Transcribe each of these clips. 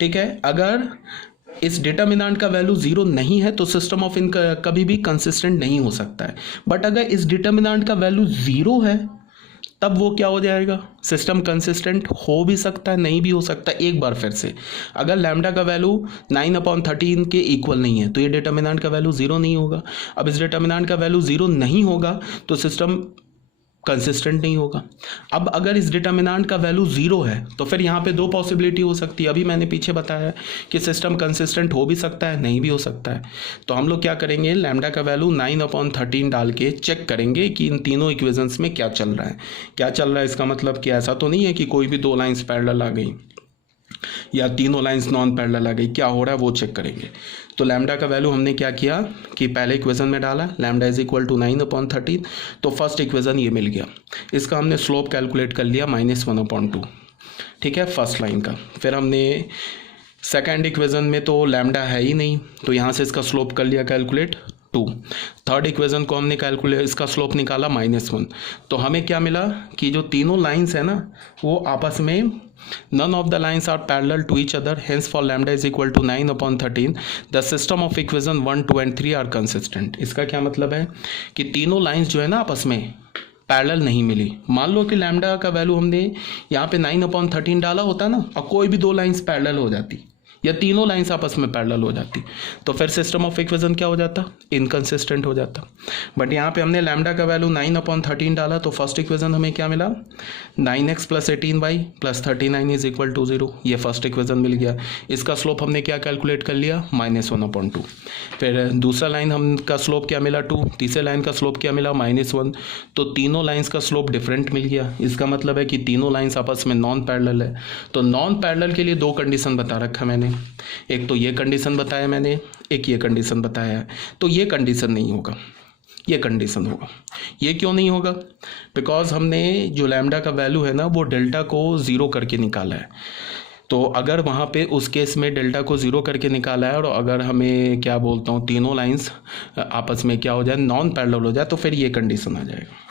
ठीक है, अगर इस डिटर्मिनेंट का वैल्यू जीरो नहीं है तो सिस्टम ऑफ इन कभी भी कंसिस्टेंट नहीं हो सकता है। बट अगर इस डिटर्मिनेंट का वैल्यू जीरो है तब वो क्या हो जाएगा, सिस्टम कंसिस्टेंट हो भी सकता है, नहीं भी हो सकता। एक बार फिर से, अगर लैम्डा का वैल्यू 9/13 के इक्वल नहीं है तो ये डिटर्मिनेंट का वैल्यू जीरो नहीं होगा। अब इस डिटर्मिनेंट का वैल्यू जीरो नहीं होगा तो सिस्टम कंसिस्टेंट नहीं होगा। अब अगर इस डिटर्मिनेंट का वैल्यू जीरो है तो फिर यहाँ पे दो पॉसिबिलिटी हो सकती है। अभी मैंने पीछे बताया कि सिस्टम कंसिस्टेंट हो भी सकता है, नहीं भी हो सकता है। तो हम लोग क्या करेंगे, लैम्डा का वैल्यू 9/13 डाल के चेक करेंगे कि इन तीनों इक्वेशंस में क्या चल रहा है। क्या चल रहा है इसका मतलब कि ऐसा तो नहीं है कि कोई भी दो लाइंस पैरेलल आ गई या तीनों लाइंस नॉन पैरेलल आ गई, क्या हो रहा है वो चेक करेंगे। तो लैम्डा का वैल्यू हमने क्या किया कि पहले इक्वेशन में डाला लैम्डा इज इक्वल टू 9/13, तो फर्स्ट इक्वेशन ये मिल गया। इसका हमने स्लोप कैलकुलेट कर लिया -1/2, ठीक है, फर्स्ट लाइन का। फिर हमने सेकेंड इक्वेशन में तो लैम्डा है ही नहीं तो यहाँ से इसका स्लोप कर लिया कैलकुलेट 2। थर्ड इक्वेशन को हमने कैलकुलेट इसका स्लोप निकाला -1। तो हमें क्या मिला कि जो तीनों लाइंस है ना वो आपस में none of the lines are parallel to each other, hence for lambda is equal to 9/13 the system of equation 1, 2 and 3 are consistent। इसका क्या मतलब है कि तीनों लाइंस जो है ना आपस में पैरेलल नहीं मिली। मान लो कि लैम्डा का वैल्यू हमने यहाँ पे 9/13 डाला होता ना और कोई भी दो लाइंस पैरेलल हो जाती या तीनों लाइंस आपस में पैरेलल हो जाती तो फिर सिस्टम ऑफ इक्वेशन क्या हो जाता, इनकंसिस्टेंट हो जाता। बट यहाँ पे हमने लैम्डा का वैल्यू 9/13 डाला तो फर्स्ट इक्वेशन हमें क्या मिला, 9x + 18y + 39 is equal to 0। ये फर्स्ट इक्वेशन मिल गया। इसका स्लोप हमने क्या कैलकुलेट कर लिया, -1/2। फिर दूसरा लाइन हम का स्लोप क्या मिला 2, तीसरे लाइन का स्लोप क्या मिला -1। तो तीनों लाइन्स का स्लोप डिफरेंट मिल गया। इसका मतलब है कि तीनों लाइन्स आपस में नॉन पैरेलल है। तो नॉन पैरेलल के लिए दो कंडीशन बता रखा मैंने, एक तो ये कंडीशन बताया मैंने, एक ये कंडीशन बताया है। तो ये कंडीशन नहीं होगा, ये कंडीशन होगा। ये क्यों नहीं होगा, बिकॉज हमने जो लैम्डा का वैल्यू है ना वो डेल्टा को ज़ीरो करके निकाला है। तो अगर वहाँ पे उस केस में डेल्टा को ज़ीरो करके निकाला है और अगर हमें क्या बोलता हूँ तीनों लाइंस आपस में क्या हो जाए, नॉन पैरेलल हो जाए, तो फिर ये कंडीशन आ जाएगा।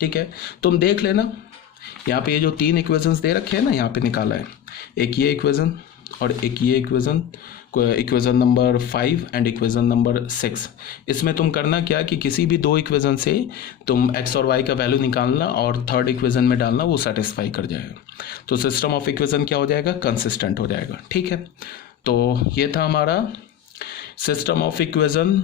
ठीक है, तुम देख लेना यहाँ पे ये जो तीन इक्वेशंस दे रखे हैं ना यहाँ पे निकाला है, एक ये इक्वेशन और एक ये equation, equation number 5 and equation number 6। इसमें तुम करना क्या कि किसी भी दो इक्वेशन से तुम x और y का वैल्यू निकालना और थर्ड इक्वेशन में डालना, वो सेटिस्फाई कर जाएगा। तो सिस्टम ऑफ इक्वेशन क्या हो जाएगा, कंसिस्टेंट हो जाएगा। ठीक है, तो ये था हमारा system of equation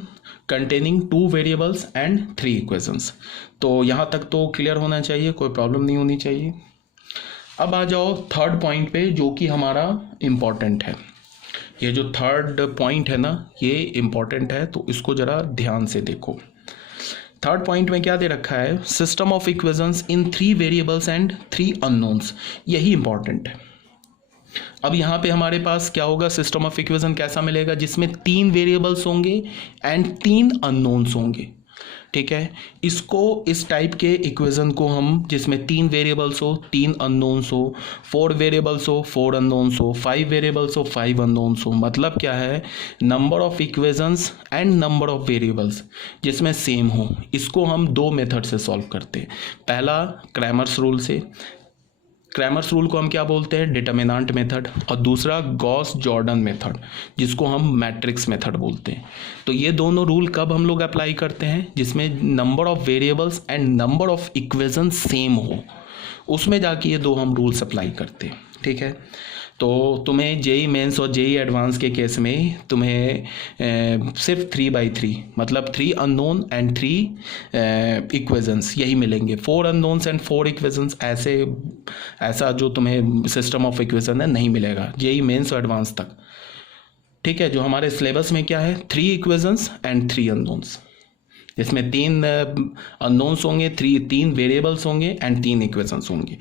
containing 2 variables and 3 equations. तो यहाँ तक तो क्लियर होना चाहिए, कोई प्रॉब्लम नहीं होनी चाहिए। अब आ जाओ थर्ड पॉइंट पे जो कि हमारा इम्पॉर्टेंट है। ये जो थर्ड पॉइंट है ना ये इम्पॉर्टेंट है, तो इसको ज़रा ध्यान से देखो। थर्ड पॉइंट में क्या दे रखा है, system of equations in 3 variables and 3 unknowns. यही इंपॉर्टेंट है। अब यहाँ पे हमारे पास क्या होगा, सिस्टम ऑफ इक्वेशन कैसा मिलेगा जिसमें 3 वेरिएबल्स होंगे एंड 3 अननोन्स होंगे। ठीक है, इसको इस टाइप के इक्वेशन को हम जिसमें 3 वेरिएबल्स हो 3 अननोन्स हो, 4 वेरिएबल्स हो 4 अननोन्स हो, 5 वेरिएबल्स हो 5 अननोन्स हो, मतलब क्या है, number of equations and number of variables जिसमें सेम हो, इसको हम दो मेथड से सॉल्व करते हैं। पहला क्रैमर्स रूल से, क्रैमर्स रूल को हम क्या बोलते हैं, डिटर्मिनेंट मेथड, और दूसरा गॉस जॉर्डन मेथड जिसको हम मैट्रिक्स मेथड बोलते हैं। तो ये दोनों रूल कब हम लोग अप्लाई करते हैं, जिसमें number of variables and number of equation same हो, उसमें जाके ये दो हम रूल्स अप्लाई करते हैं। ठीक है, तो तुम्हें जेई मेंस और जेई एडवांस के केस में तुम्हें सिर्फ 3/3 मतलब 3 अननोन एंड 3 इक्वेशंस यही मिलेंगे। 4 अननोन्स एंड 4 इक्वेशंस ऐसा जो तुम्हें सिस्टम ऑफ इक्वेशन है नहीं मिलेगा जेई मेंस और एडवांस तक। ठीक है, जो हमारे सिलेबस में क्या है, 3 इक्वेशंस एंड 3 अननोन्स, जिसमें 3 अननोन्स होंगे, 3 वेरिएबल्स होंगे एंड 3 इक्वेशंस होंगे।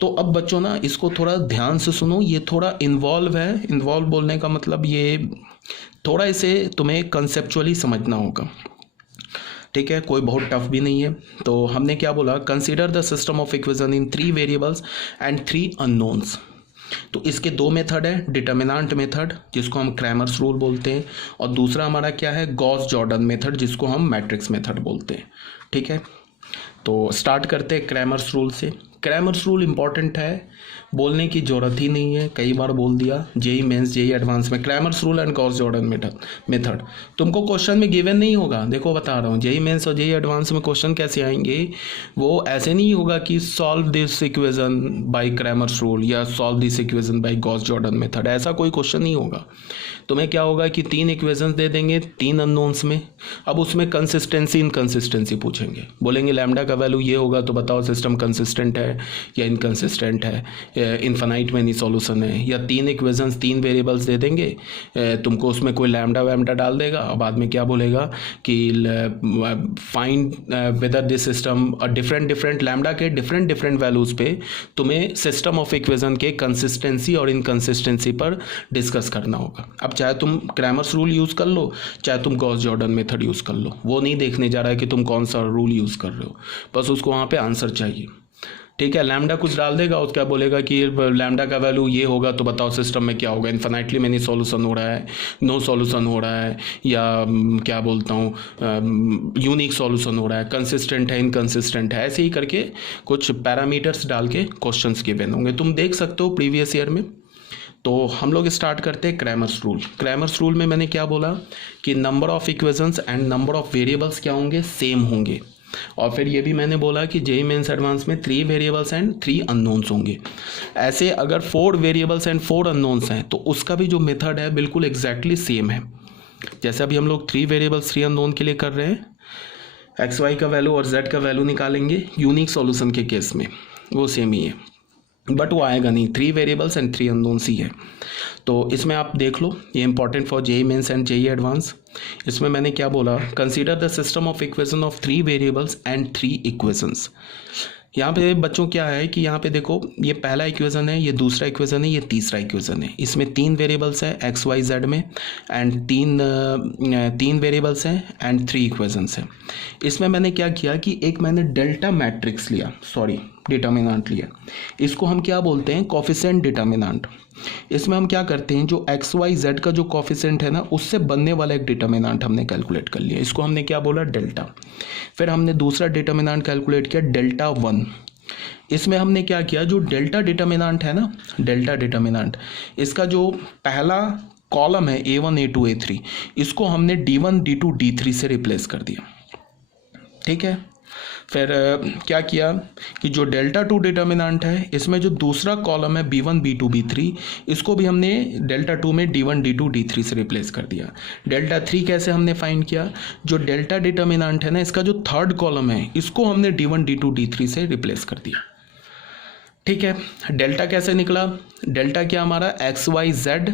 तो अब बच्चों ना इसको थोड़ा ध्यान से सुनो, ये थोड़ा इन्वॉल्व है। इन्वॉल्व बोलने का मतलब ये थोड़ा इसे तुम्हें कंसेप्चुअली समझना होगा। ठीक है, कोई बहुत टफ भी नहीं है। तो हमने क्या बोला, consider the system of equation in 3 variables and 3 unknowns. तो इसके दो मेथड है, डिटर्मिनेंट मेथड जिसको हम क्रैमर्स रूल बोलते हैं, और दूसरा हमारा क्या है, गॉस जॉर्डन मेथड जिसको हम मैट्रिक्स मेथड बोलते हैं। ठीक है, तो स्टार्ट करते हैं क्रैमर्स रूल से। क्रैमर्स रूल इंपॉर्टेंट है बोलने की ज़रूरत ही नहीं है, कई बार बोल दिया। जेई मेंस जेई एडवांस में Cramer's rule and Gauss Jordan method तुमको क्वेश्चन में गिवन नहीं होगा। देखो बता रहा हूँ, जेई मेंस और जेई एडवांस में क्वेश्चन कैसे आएंगे, वो ऐसे नहीं होगा कि solve this equation by Cramer's rule या solve this equation by Gauss Jordan method, ऐसा कोई क्वेश्चन नहीं होगा। तुम्हें क्या होगा कि 3 इक्वेशंस दे देंगे 3 अननोन्स में, अब उसमें कंसिस्टेंसी इनकंसिस्टेंसी पूछेंगे, बोलेंगे लैम्डा का वैल्यू ये होगा तो बताओ सिस्टम कंसिस्टेंट है या इनकंसिस्टेंट है, इनफाइनाइट में नहीं सॉल्यूशन है। या 3 इक्वेशंस 3 वेरिएबल्स दे देंगे, तुमको उसमें कोई लैम्डा वैम्डा डाल देगा और बाद में क्या बोलेगा कि find whether this system different lambda के डिफरेंट वैल्यूज़ पे तुम्हें सिस्टम ऑफ इक्वेशन के कंसिस्टेंसी और इनकंसिस्टेंसी पर डिस्कस करना होगा। अब चाहे तुम क्रैमर्स रूल यूज़ कर लो, चाहे तुम गॉस जॉर्डन मेथड यूज़ कर लो, वो नहीं देखने जा रहा है कि तुम कौन सा रूल यूज़ कर रहे हो, बस उसको वहाँ पे आंसर चाहिए। ठीक है, लैम्डा कुछ डाल देगा, उसका बोलेगा कि लैम्डा का वैल्यू ये होगा तो बताओ सिस्टम में क्या होगा, इन्फिनाइटली मैनी सॉल्यूशन हो रहा है, नो सॉल्यूशन हो रहा है, या क्या बोलता हूँ यूनिक सॉल्यूशन हो रहा है, कंसिस्टेंट है इनकंसिस्टेंट है, ऐसे ही करके कुछ पैरामीटर्स डाल के क्वेश्चंस गिवन होंगे, तुम देख सकते हो प्रीवियस ईयर में। तो हम लोग स्टार्ट करते हैं क्रैमर्स रूल। क्रैमर्स रूल में मैंने क्या बोला कि number of equations and number of variables क्या होंगे, सेम होंगे। और फिर ये भी मैंने बोला कि जेई मेंस एडवांस में 3 वेरिएबल्स एंड 3 अननोन्स होंगे। ऐसे अगर 4 वेरिएबल्स एंड 4 अननोन्स हैं तो उसका भी जो मेथड है बिल्कुल एग्जैक्टली सेम है। जैसे अभी हम लोग 3 वेरिएबल्स 3 अननोन के लिए कर रहे हैं, एक्स वाई का वैल्यू और जेड का वैल्यू निकालेंगे यूनिक सॉल्यूशन के केस में, वो सेम ही है, बट वो आएगा नहीं, 3 वेरिएबल्स एंड 3 अननोन्स ही है। तो इसमें आप देख लो, ये important for JEE Mains and JEE Advance. इसमें मैंने क्या बोला, consider the system of equation of 3 variables and 3 equations. यहाँ पे बच्चों क्या है कि यहाँ पे देखो, ये पहला इक्वेशन है, ये दूसरा इक्वेशन है, ये तीसरा इक्वेशन है। इसमें 3 वेरिएबल्स है एक्स वाई जेड में एंड 3 वेरिएबल्स हैं एंड 3 इक्वेशंस हैं। इसमें मैंने क्या किया कि एक मैंने डेल्टा मैट्रिक्स लिया, सॉरी डिटर्मिनेंट लिया, इसको हम क्या बोलते हैं, कोफिशिएंट डिटर्मिनेंट। इसमें हम क्या करते हैं, जो एक्स वाई जेड का जो कोफिशिएंट है ना, उससे बनने वाला एक डिटर्मिनेंट हमने कैलकुलेट कर लिया, इसको हमने क्या बोला, डेल्टा। फिर हमने दूसरा डिटर्मिनेंट कैलकुलेट किया डेल्टा 1। इसमें हमने क्या किया, जो डेल्टा डिटर्मिनेंट है ना, डेल्टा डिटर्मिनेंट, इसका जो पहला कॉलम है A1 A2 A3, इसको हमने D1 D2 D3 से रिप्लेस कर दिया। ठीक है, फिर क्या किया कि जो डेल्टा 2 डिटर्मिनेंट है, इसमें जो दूसरा कॉलम है B1 B2 B3, इसको भी हमने डेल्टा 2 में D1 D2 D3 से रिप्लेस कर दिया। डेल्टा 3 कैसे हमने फाइंड किया, जो डेल्टा डिटर्मिनेंट है ना, इसका जो थर्ड कॉलम है, इसको हमने D1 D2 D3 से रिप्लेस कर दिया। ठीक है, डेल्टा कैसे निकला, डेल्टा क्या हमारा एक्स वाई जेड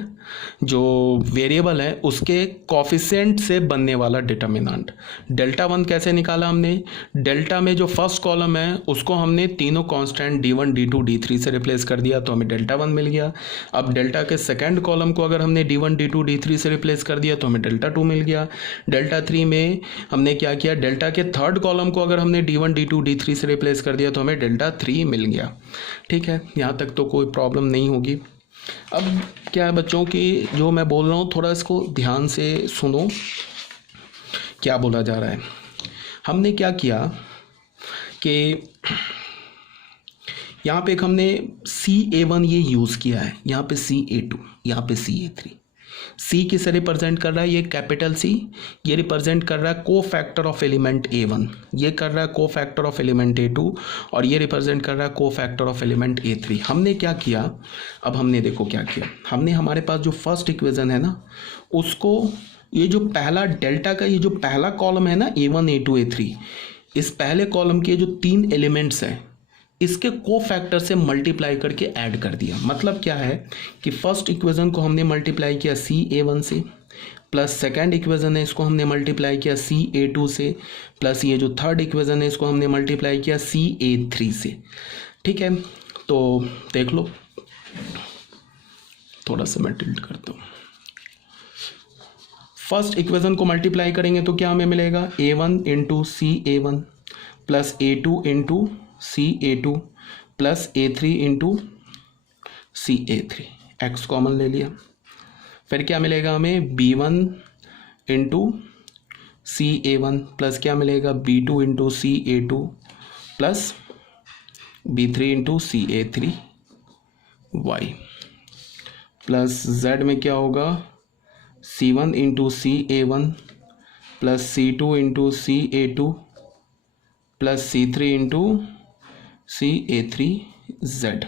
जो वेरिएबल है उसके कोफिशिएंट से बनने वाला डिटर्मिनेंट। डेल्टा 1 कैसे निकाला हमने, डेल्टा में जो फर्स्ट कॉलम है उसको हमने तीनों कांस्टेंट D1 D2 D3 से रिप्लेस कर दिया तो हमें डेल्टा 1 मिल गया। अब डेल्टा के सेकंड कॉलम को अगर हमने D1 D2 D3 से रिप्लेस कर दिया तो हमें डेल्टा 2 मिल गया। डेल्टा 3 में हमने क्या किया, डेल्टा के थर्ड कॉलम को अगर हमने D1 D2 D3 से रिप्लेस कर दिया तो हमें डेल्टा 3 मिल गया। ठीक है, यहाँ तक तो कोई प्रॉब्लम नहीं होगी। अब क्या है बच्चों की, जो मैं बोल रहा हूँ थोड़ा इसको ध्यान से सुनो, क्या बोला जा रहा है। हमने क्या किया कि यहाँ पे एक हमने CA1 ये यूज़ किया है, यहाँ पे CA2, यहाँ पे CA3। C किसे रिप्रेजेंट कर रहा है, ये कैपिटल C, ये रिप्रेजेंट कर रहा है को फैक्टर ऑफ एलिमेंट A1, ये कर रहा है को फैक्टर ऑफ एलिमेंट A2 और ये रिप्रेजेंट कर रहा है को फैक्टर ऑफ एलिमेंट A3। हमने क्या किया, अब हमने देखो क्या किया, हमने हमारे पास जो फर्स्ट इक्वेशन है ना, उसको ये जो पहला डेल्टा का ये जो पहला कॉलम है ना A1 A2 A3, इस पहले कॉलम के जो 3 एलिमेंट्स हैं इसके को फैक्टर से मल्टीप्लाई करके ऐड कर दिया। मतलब क्या है कि फर्स्ट इक्वेशन को हमने मल्टीप्लाई किया CA1 से, प्लस सेकंड इक्वेशन है इसको हमने मल्टीप्लाई किया CA2 से, प्लस ये जो थर्ड इक्वेशन है इसको हमने मल्टीप्लाई किया CA3 से। ठीक है, तो देख लो, थोड़ा सा मैं टिल्ट करता हूँ। फर्स्ट इक्वेशन को मल्टीप्लाई करेंगे तो क्या हमें मिलेगा, A1 into CA1 plus A2 into CA2 plus A3 into CA3, x common ले लिया। फिर क्या मिलेगा हमें, B1 इंटू CA1 प्लस क्या मिलेगा, B2 into CA2 plus B3 into CA3 y plus z में क्या होगा C1 into CA1 plus C2 into CA2 plus C3 into CA3z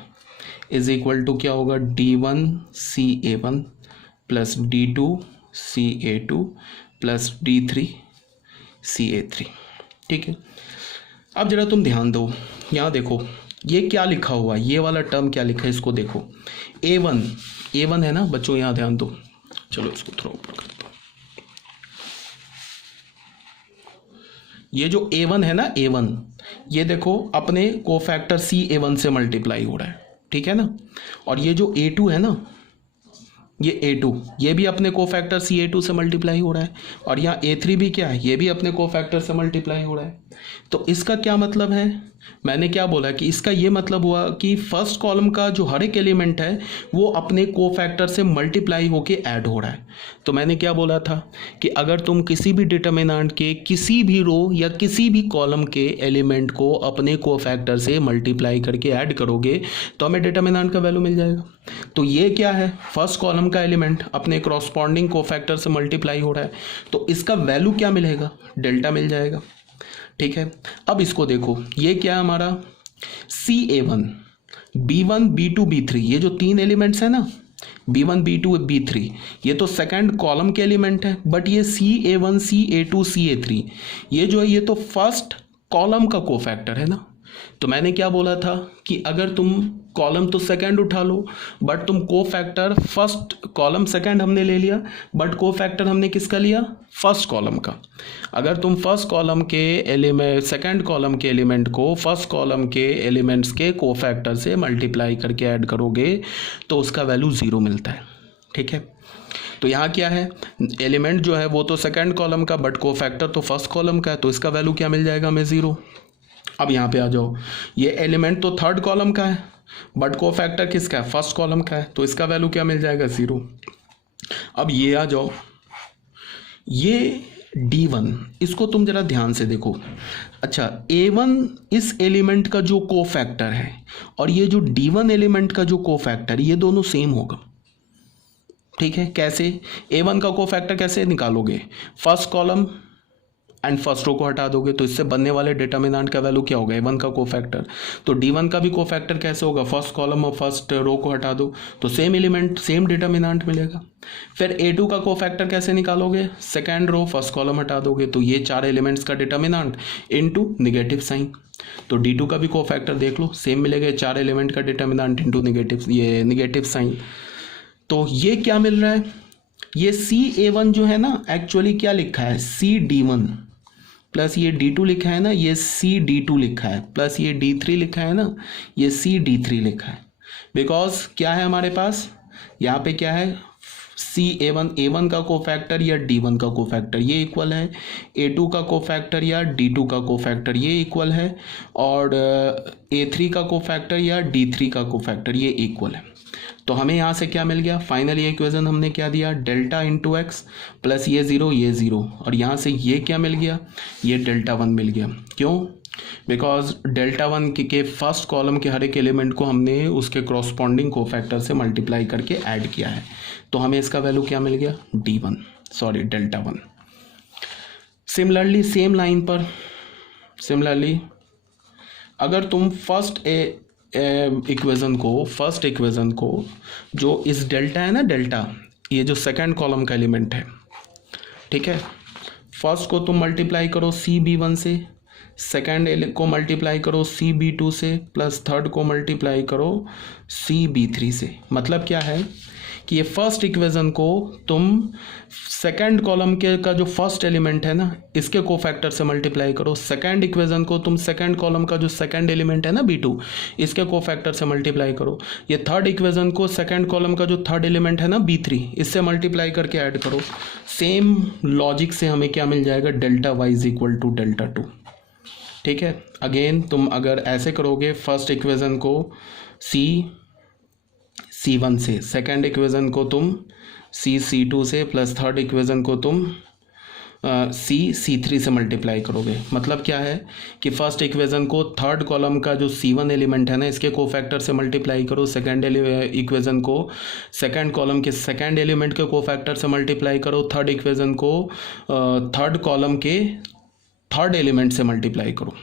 is equal to क्या होगा D1 CA1 plus D2 CA2 plus D3 CA3। ठीक है, अब जरा तुम ध्यान दो, यहाँ देखो ये क्या लिखा हुआ है, ये वाला टर्म क्या लिखा है, इसको देखो A1 है ना बच्चों, यहाँ ध्यान दो। चलो इसको थोड़ा ऊपर करता हूँ। ये जो A1 है ना, A1 ये देखो अपने कोफैक्टर CA1 से मल्टीप्लाई हो रहा है, ठीक है ना। और ये जो A2 है ना, ये A2 ये भी अपने कोफैक्टर CA2 से मल्टीप्लाई हो रहा है। और यहाँ A3 भी क्या है, ये भी अपने कोफैक्टर से मल्टीप्लाई हो रहा है। तो इसका क्या मतलब है, मैंने क्या बोला कि इसका ये मतलब हुआ कि फर्स्ट कॉलम का जो हर एक एलिमेंट है वो अपने कोफैक्टर से मल्टीप्लाई होके ऐड हो रहा है। तो मैंने क्या बोला था कि अगर तुम किसी भी डिटर्मिनेंट के किसी भी रो या किसी भी कॉलम के एलिमेंट को अपने कोफैक्टर से मल्टीप्लाई करके ऐड करोगे तो हमें डिटर्मिनेंट का वैल्यू मिल जाएगा। तो ये क्या है, फर्स्ट कॉलम का एलिमेंट अपने करस्पॉन्डिंग कोफैक्टर से मल्टीप्लाई हो रहा है, तो इसका वैल्यू क्या मिलेगा, डेल्टा मिल जाएगा। ठीक है, अब इसको देखो, ये क्या है हमारा CA1 B1 B2 B3, ये जो तीन एलिमेंट्स है ना B1 B2 B3, ये तो सेकंड कॉलम के एलिमेंट है। बट ये CA1 CA2 CA3 ये जो है ये तो फर्स्ट कॉलम का कोफैक्टर है ना। तो मैंने क्या बोला था कि अगर तुम कॉलम तो सेकंड उठा लो बट तुम कोफैक्टर फर्स्ट, कॉलम सेकंड हमने ले लिया बट कोफैक्टर हमने किसका लिया, फर्स्ट कॉलम का। अगर तुम फर्स्ट कॉलम के एलिमेंट सेकंड कॉलम के एलिमेंट को फर्स्ट कॉलम के एलिमेंट्स के कोफैक्टर से मल्टीप्लाई करके ऐड करोगे तो उसका वैल्यू 0 मिलता है। ठीक है, तो यहाँ क्या है, एलिमेंट जो है वो तो सेकंड कॉलम का बट कोफैक्टर तो फर्स्ट कॉलम का है, तो इसका वैल्यू क्या मिल जाएगा हमें 0। अब यहाँ पे आ जाओ, ये एलिमेंट तो थर्ड कॉलम का है बट कोफैक्टर किसका है, फर्स्ट कॉलम का है, तो इसका वैल्यू क्या मिल जाएगा 0। अब ये आ जाओ, ये D1 इसको तुम जरा ध्यान से देखो। अच्छा, A1 इस एलिमेंट का जो कोफैक्टर है और ये जो D1 एलिमेंट का जो कोफैक्टर, ये दोनों सेम होगा। ठीक है, कैसे, A1 का कोफैक्टर कैसे निकालोगे, first column and first row को हटा दोगे तो इससे बनने वाले डिटर्मिनेंट का वैल्यू क्या होगा, A1 का कोफैक्टर। तो D1 का भी कोफैक्टर कैसे होगा, फर्स्ट कॉलम और फर्स्ट रो को हटा दो तो सेम एलिमेंट सेम डिटर्मिनेंट मिलेगा। फिर A2 का कोफैक्टर कैसे निकालोगे, सेकेंड रो फर्स्ट कॉलम हटा दोगे तो ये चार एलिमेंट्स का डिटर्मिनेंट इनटू नेगेटिव साइन। तो D2 का भी कोफैक्टर देख लो, सेम मिलेगा, चार एलिमेंट का डिटर्मिनेंट इनटू नेगेटिव, ये नेगेटिव साइन। तो ये क्या मिल रहा है, ये CA1 जो है ना एक्चुअली क्या लिखा है CD1 प्लस ये D2 लिखा है ना, ये CD2 लिखा है, प्लस ये D3 लिखा है ना, ये CD3 लिखा है। बिकॉज क्या है हमारे पास यहाँ पे क्या है, A1 का कोफैक्टर या D1 का कोफैक्टर ये इक्वल है, A2 का कोफैक्टर या D2 का कोफैक्टर ये इक्वल है, और A3 का कोफैक्टर या D3 का कोफैक्टर ये इक्वल है। तो हमें यहाँ से क्या मिल गया, फाइनली इक्वेशन हमने क्या दिया, डेल्टा इंटू एक्स प्लस ये 0 और यहाँ से ये क्या मिल गया, ये डेल्टा 1 मिल गया। क्यों, बिकॉज डेल्टा 1 के फर्स्ट कॉलम के हर एक एलिमेंट को हमने उसके क्रॉसपॉन्डिंग कोफैक्टर से मल्टीप्लाई करके ऐड किया है, तो हमें इसका वैल्यू क्या मिल गया, डेल्टा 1। सिमिलरली सेम लाइन पर, सिमिलरली अगर तुम फर्स्ट इक्वेशन को जो इस डेल्टा है ना, डेल्टा ये जो सेकंड कॉलम का एलिमेंट है, ठीक है, फर्स्ट को तुम मल्टीप्लाई करो CB1 से, सेकंड को मल्टीप्लाई करो CB2 से, प्लस थर्ड को मल्टीप्लाई करो CB3 से। मतलब क्या है कि ये फर्स्ट इक्वेशन को तुम सेकंड कॉलम के का जो फर्स्ट एलिमेंट है ना इसके कोफैक्टर से मल्टीप्लाई करो, सेकंड इक्वेशन को तुम सेकंड कॉलम का जो सेकंड एलिमेंट है ना B2 इसके कोफैक्टर से मल्टीप्लाई करो, ये थर्ड इक्वेशन को सेकंड कॉलम का जो थर्ड एलिमेंट है ना B3 इससे मल्टीप्लाई करके ऐड करो। सेम लॉजिक से हमें क्या मिल जाएगा, delta y is equal to delta 2। ठीक है, अगेन तुम अगर ऐसे करोगे, फर्स्ट इक्वेशन को C1 से, सेकंड इक्वेशन को तुम C2 से, प्लस थर्ड इक्वेशन को तुम C3 से मल्टीप्लाई करोगे। मतलब क्या है कि फर्स्ट इक्वेशन को थर्ड कॉलम का जो C1 एलिमेंट है ना इसके कोफैक्टर से मल्टीप्लाई करो, सेकंड इक्वेशन को सेकंड कॉलम के सेकंड एलिमेंट के कोफैक्टर से मल्टीप्लाई करो, थर्ड इक्वेशन को थर्ड कॉलम के थर्ड एलिमेंट से मल्टीप्लाई करो।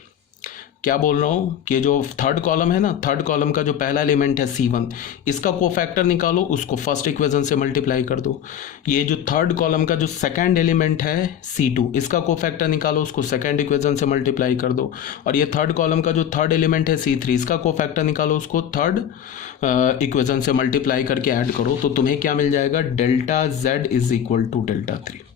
क्या बोल रहा हूँ कि जो थर्ड कॉलम है ना, थर्ड कॉलम का जो पहला एलिमेंट है C1 इसका कोफैक्टर निकालो, उसको फर्स्ट इक्वेशन से मल्टीप्लाई कर दो। ये जो थर्ड कॉलम का जो सेकंड एलिमेंट है C2 इसका कोफैक्टर निकालो, उसको सेकंड इक्वेशन से मल्टीप्लाई कर दो। और ये थर्ड कॉलम का जो थर्ड एलिमेंट है C3 इसका कोफैक्टर निकालो, उसको थर्ड इक्वेशन से मल्टीप्लाई करके ऐड करो। तो तुम्हें क्या मिल जाएगा, delta Z is equal to delta 3।